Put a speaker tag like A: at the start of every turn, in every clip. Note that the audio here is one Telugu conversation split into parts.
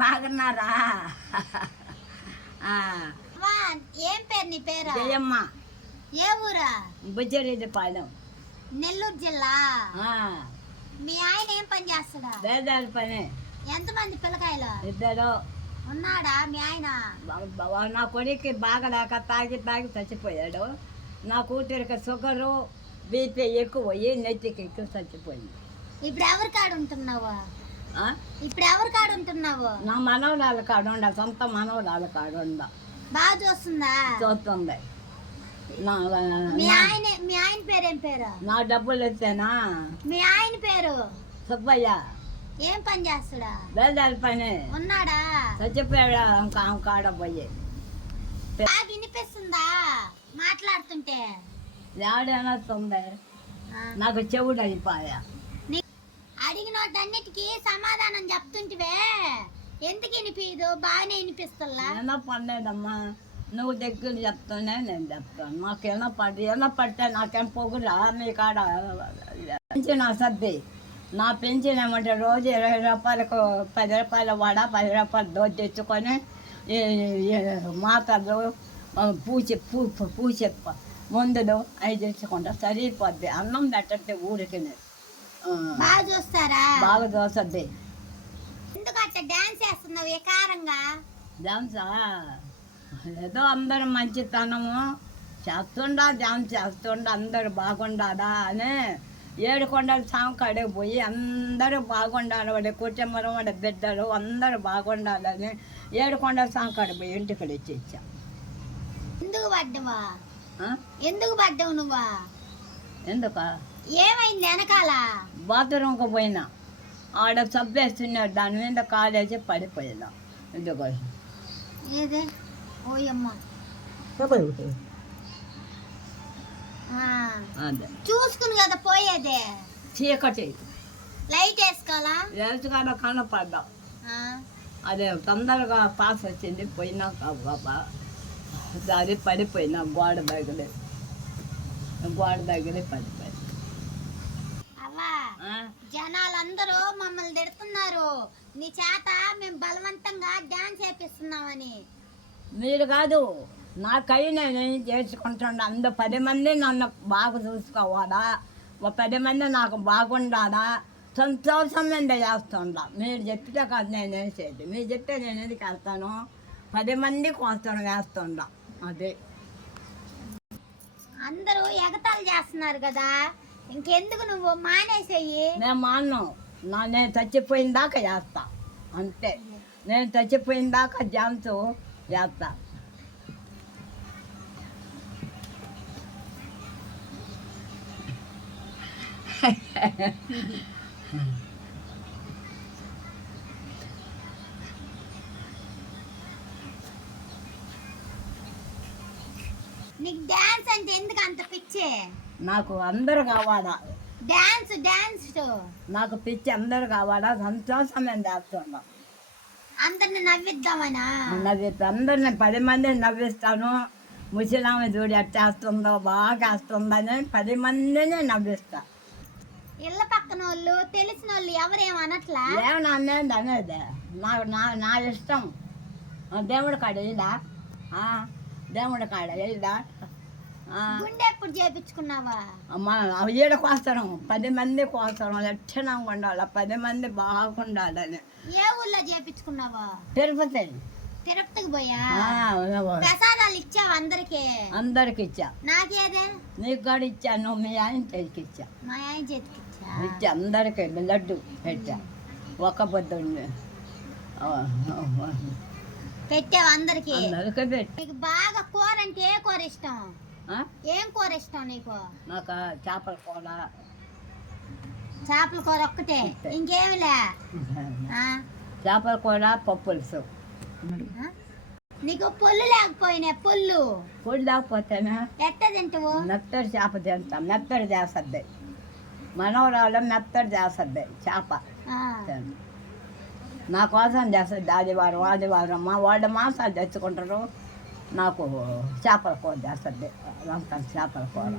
A: బాగున్నారా?
B: ఏం పేరు నీ పేరు?
A: జయమ్మ.
B: ఏ ఊరా?
A: బుజ్జరేది పాలెం.
B: నెల్లూరు జిల్లా? మీ ఆయన ఏం పని చేస్తాడా?
A: బేదారి పని.
B: ఎంతమంది పిల్లకాయలు?
A: ఇద్దరు.
B: ఉన్నాడా మీ ఆయన?
A: నా కొడుక్కి బాగా లేక తాగి తాగి చచ్చిపోయాడు. నా కూతురికి షుగరు బీపీ ఎక్కువ పోయి నెత్తికి ఎక్కువ చచ్చిపోయింది.
B: ఇప్పుడు ఎవరి కాడ ఉంటున్నావు? ఇప్పుడు ఎవరి కాడ ఉంటున్నావు?
A: నా మనవరాలు కాడ ఉండ సొంత మనవరాలు కాడ ఉండ.
B: బాగా చూస్తుందా?
A: చూస్తుంది
B: మీ ఆయన మీ ఆయన పేరు ఏం పేరు?
A: నా డబ్బులు ఇస్తేనా?
B: మీ ఆయన పేరు?
A: సుబ్బయ్య.
B: ఏం పని చేస్తాడా?
A: బేదారి పని.
B: ఉన్నాడా?
A: చచ్చిపోయాడు? ఇంకా కాడ పోయి.
B: బాగా వినిపిస్తుందా? మాట్లాడుతుంటే. ఆ.
A: నాకు చెవుడు అయిపోయా
B: అడిగిన వాటన్నిటికీ సమాధానం చెప్తుంటివే. ఎందుకు వినిపించదు బాగానే వినిపిస్తుందా
A: ఏమో పడలేదమ్మా నువ్వు దగ్గర చెప్తానే నేను చెప్తాను. నాకేమో పడి ఏమో పడితే నాకేం పొగురా మీ కాడ పెంచిన సర్ది నా పెంచిన ఏమంటే రోజు ఇరవై రూపాయలకు పది రూపాయల వడ పది రూపాయలు దోశ తెచ్చుకొని మాతలు పూచె పూ పూచెప్ప మందులు అవి తెచ్చుకుంటా. సరిపోద్ది. అన్నం పెట్టద్ది ఊరికి నేను
B: బాగా చూస్తారా?
A: బాగా దోసద్ది
B: ఎందుకు అట్లా డాన్స్ చేస్తున్నావు? ఏకారంగా
A: డాన్సా ఏదో అందరూ మంచితనము. చేస్తుండా డాన్స్ చేస్తుండా అందరూ బాగుండాలా అని ఏడుకొండల సాంగ్ కాడికి పోయి అందరూ బాగుండాలి. వాడి కుటుంబం వాడి బిడ్డలు అందరూ బాగుండాలని ఏడుకొండల సాంగ్ కాడికి పోయి ఇంటికి వచ్చి ఇచ్చా
B: ఎందుకు పడ్డవా? ఎందుకు పడ్డావు నువ్వా?
A: ఎందుక?
B: ఏమైంది వెనకాల?
A: బాత్రూమ్కి పోయినా. ఆడ సబ్బేస్తున్నాడు దాని మీద కాలేసి పడిపోయినా. ఎందుకోసం
B: ఏదే? ఓయమ్మ. ఆ,
A: అదే.
B: చూసుకుని కదా పోయేదే.
A: చీకటి
B: లైట్ వేసుకోవాలా?
A: వేసుగానే కనపడ్డా.
B: ఆ,
A: అదే తొందరగా పాస్ వచ్చింది. పోయినాక బాబా అది పడిపోయినా గోడ దగ్గరే. గోడ దగ్గరే ఆ?
B: జనాలందరూ మమ్మల్ని తిడుతున్నారు. నీ చేత మేము బలవంతంగా డాన్స్ చేపిస్తున్నామని
A: మీరు కాదు నాకైనా నేను చేసుకుంటుండ అందరు పది మంది నన్ను బాగా చూసుకోవాలా? ఒక పది మంది నాకు బాగుండాలా? సంతోషం మీద చేస్తుండా మీరు చెప్తే కాదు నేను వేసేది మీరు చెప్తే నేను ఎందుకు వెళ్తాను? పది మంది కోసం వేస్తుండా అదే.
B: అందరూ ఎగతాళి చేస్తున్నారు కదా. ఇంకెందుకు నువ్వు? మానేసేయి.
A: నేను మాను నా నేను చచ్చిపోయిన దాకా చేస్తా. అంతే. నేను చచ్చిపోయిన దాకా డ్యాన్స్ చేస్తా.
B: నీకు డాన్స్ అంటే ఎందుకు అంత పిచ్చి?
A: నాకు అందరు కావాలా?
B: డాన్స్ డాన్స్
A: నాకు పిచ్చి అందరు కావాలా? సంతోషం నేను చేస్తున్నా
B: అందరిని నవ్విద్దామనా?
A: నవ్వి అందరిని పది మందిని నవ్విస్తాను. ముసలామె చూడు ఎట్టేస్తుందో బాగా వేస్తుందని పది మందిని నవ్విస్తా.
B: ఇళ్ళ పక్కన వాళ్ళు తెలిసిన వాళ్ళు ఎవరేం అనట్లా?
A: ఏమన్నా అనేది అనేది. నా నా నా ఇష్టం. దేవుడి కాడ ఇలా దేవుడి కాడ ఇలా
B: గుండె ఎప్పుడు చేపించుకున్నావా?
A: మన ఈడ కోసరం పది మంది కోసరం లక్షణంగా ఉండాలి పది మంది బాగుండాలని.
B: ఏ ఊర్లో చేపించుకున్నావా?
A: తిరుపతి.
B: తిరుపతికి పోయా? ప్రసాదాలు ఇచ్చావు అందరికి?
A: అందరికి ఇచ్చా.
B: నాకేదే?
A: నీకు కూడా ఇచ్చాను మీ ఆయన చేతికి ఇచ్చా.
B: మా ఆయన చేతికి ఇచ్చా?
A: ఇచ్చా. అందరికి లడ్డు పెట్టా. ఒక పొద్దు ఉంది. ఆ, ఆ,
B: పెట్టావు అందరికి?
A: అందరికి పెట్టి.
B: బాగా కూర అంటే ఏ కూర ఇష్టం? ఏం కూర ఇష్టం నీకు?
A: నాకు చేపల కూర.
B: చేపల కూర ఒక్కటే. ఇంకేమిలే?
A: చేపల కూర పప్పులుసు?
B: నీకు పొల్లు లేకపోయినా పొల్లు.
A: పొడి లేకపోతేనే?
B: ఎట్ట తింటావు?
A: మెత్తడి చేప తింటాం. మెత్తడి చేస్తుంది మనవరాలు మెత్తడి చేస్తుంది చేప. నా కోసం చేస్తుంది ఆదివారం ఆదివారం మా వాళ్ళ మాంసాలు తెచ్చుకుంటారు. నాకు చేపల కూర చేస్తుంది. అంత చేపల కూర.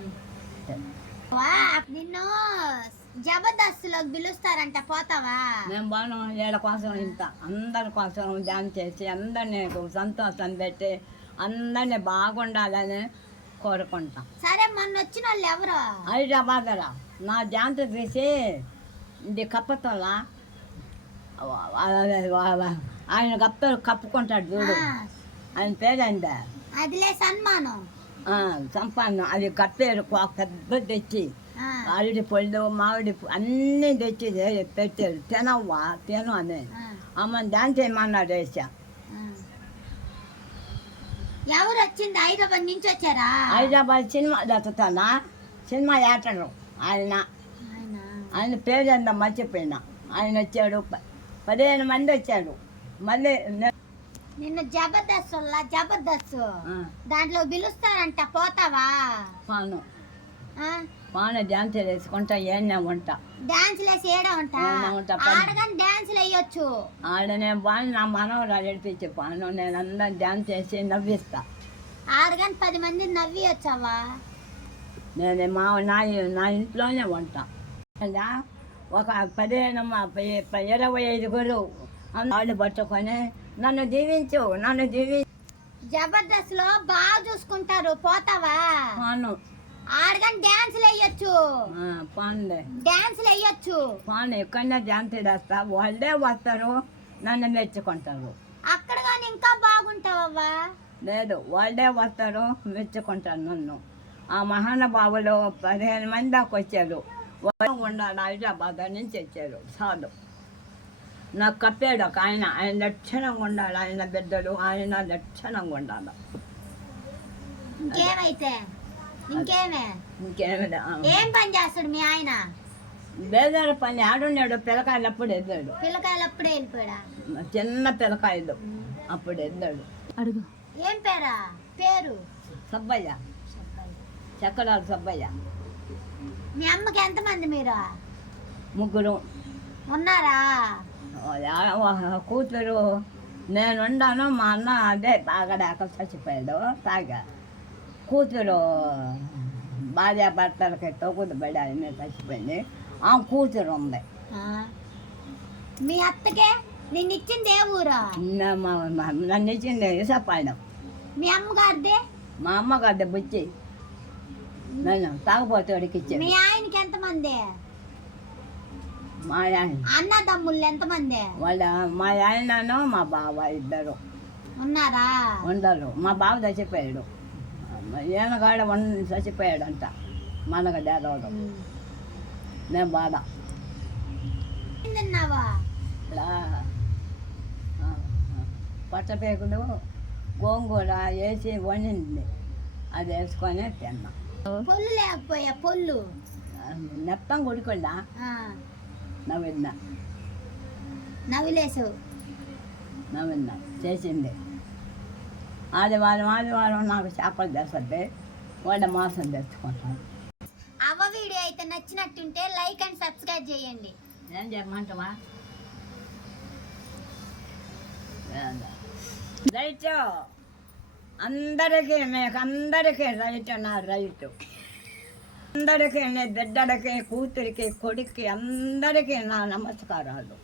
B: నిన్ను జబర్దస్త్లో పిలుస్తారంట పోతావా?
A: మేము బాను వీళ్ళ కోసం ఇంత అందరి కోసం ధ్యానం చేసి అందరినీ సంతోషం పెట్టి అందరినీ బాగుండాలని కోరుకుంటాం.
B: సరే మొన్న వచ్చిన వాళ్ళు ఎవరు?
A: హైదరాబాద్లో నా జాంత తీసి ఇది కప్పతోలా ఆయన కప్ప కప్పుకుంటాడు చూడు. ఆయన పేరేందా
B: అదిలే సన్మానం
A: సంపాదన అది కప్పేరు ఒక పెద్ద తెచ్చి
B: ఆ,
A: అరటి పళ్ళు మామిడి పు- అన్నీ తెచ్చి చే- పెట్టారు తినవ్వా తిను అని
B: ఆ,
A: అమ్మ డాన్స్ చేయమన్నాడు వేసా
B: ఆ. ఎవరు వచ్చింది హైదరాబాద్ నుంచి వచ్చారా
A: హైదరాబాద్ సినిమా దక్కుతానా సినిమా యాటరు ఆయన
B: ఆయన
A: ఆయన పేరు ఎంత మర్చిపోయినా ఆయన వచ్చాడు ప- పదిహేను మంది వచ్చాడు మళ్ళీ నే-
B: నిన్ను జబర్దస్త్. వల్ల జబర్దస్త్ దాంట్లో పిలుస్తారంట పోతావా?
A: పాను? పాను డాన్స్ వేసుకుంటా ఏనే ఉంటా.
B: డాన్స్ లేసి ఏడా ఉంటా. ఆడగాని డాన్స్ వేయొచ్చు
A: ఆడనే బాగా నా మనవరాలు ఏడిపించి పాను. నేను అందరం డాన్స్ చేసి నవ్విస్తా.
B: ఆడగాని పది మంది నవ్వి వచ్చావా
A: నేను మా నా నా ఇంట్లోనే ఉంటా. ఒక పదిహేను ఇరవై ఐదుగురు. వాళ్ళు పట్టుకొని నన్ను దీవించు నన్ను దీవి
B: జబర్దస్త్లో బాగా చూసుకుంటారు పోతావా?
A: పాను.
B: ఆడగాని డాన్స్ వేయొచ్చు.
A: పానులే.
B: డాన్స్ వేయొచ్చు.
A: పాను ఎక్కడన్నా డాన్స్ చేస్తా వాళ్ళే వస్తారు నన్ను మెచ్చుకుంటారు.
B: అక్కడ కానీ ఇంకా బాగుంటావవ్వా?
A: లేదు వాళ్ళే వస్తారు మెచ్చుకుంటారు నన్ను. ఆ మహానుభావులు పదిహేను మంది దాకా వచ్చారు. ఉండాలి హైదరాబాద్ నుంచి వచ్చారు. చాలు. నాకు కప్పాడు ఒక ఆయన. ఆయన లక్షణంగా ఉండాలి ఆయన బిడ్డలు ఆయన లక్షణంగా ఉండాలి
B: ఇంకేమైతే? ఇంకేమే?
A: ఇంకేమి
B: ఏం పని చేస్తాడు మీ ఆయన?
A: బేదారు పని ఆడున్నాడు పిల్లకాయలు అప్పుడు ఎద్దాడు.
B: పిల్లకాయలు అప్పుడే వెళ్ళిపోయాడా?
A: చిన్న పిల్లకాయలు అప్పుడు ఎద్దాడు.
B: అడుగు. ఏం పేరా? పేరు?
A: సబ్బయ్య. చక్కడాలు సబ్బయ్య.
B: మీ అమ్మకి ఎంతమంది మీరు?
A: ముగ్గురు.
B: ఉన్నారా?
A: కూతురు నేను ఉన్నాను మా అన్న అదే బాగా దాకా చచ్చిపోయాడు తాగా కూతురు భార్య భర్తలకి తొగుదు పడి ఆయన చచ్చిపోయింది. ఆ కూతురు ఉంది.
B: మీ అత్తకే? నిన్ను ఇచ్చింది ఏ ఊరా
A: మా- మా- నన్ను ఇచ్చింది ఇసపాయడం
B: మీ అమ్మగారిదే?
A: మా అమ్మ గడ్డ బుచ్చి నన్ను తాగపోతాడికి
B: మీ
A: ఇచ్చింది
B: ఆయనకి ఎంతమంది?
A: మా ఆయన.
B: అన్నదమ్ముళ్ళు ఎంతమంది?
A: వాళ్ళ మా ఆయనను మా బావ ఇద్దరు.
B: ఉన్నారా?
A: ఉండరు. మా బావ చచ్చిపోయాడు. ఈయనగాడ వన్ చచ్చిపోయాడంట మనగ
B: ఉమ్.
A: నేను బాధ.
B: తిన్నావా?
A: పచ్చపేకులు గోంగూర వేసి వండింది. అది వేసుకొని తిన్నా.
B: పొల్లు లేకపోయా? పొల్లు.
A: నెత్తం కొడుకుండా
B: ఆ,
A: నవ్విందా
B: నవ్వులేసు.
A: నవ్విందా చేసింది. ఆదివారం ఆదివారం నాకు చేపలు తెస్తుంది. వాళ్ళ మాసం తెచ్చుకుంటాను
B: అవ్వ వీడియో అయితే నచ్చినట్టుంటే లైక్ అండ్ సబ్స్క్రైబ్ చేయండి.
A: ఏం చెప్పమంటావా రైతు అందరికీ మీకు అందరికీ రైతు నా రైతు అందరికీ నీ బిడ్డలకి కూతురికి కొడుక్కి అందరికీ నా నమస్కారాలు.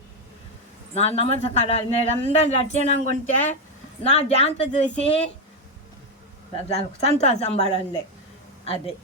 A: నా నమస్కారాలు. మీరందరూ రక్షణంగా ఉంటే నా జాంత చూసి సంతోషం పడండి. అది.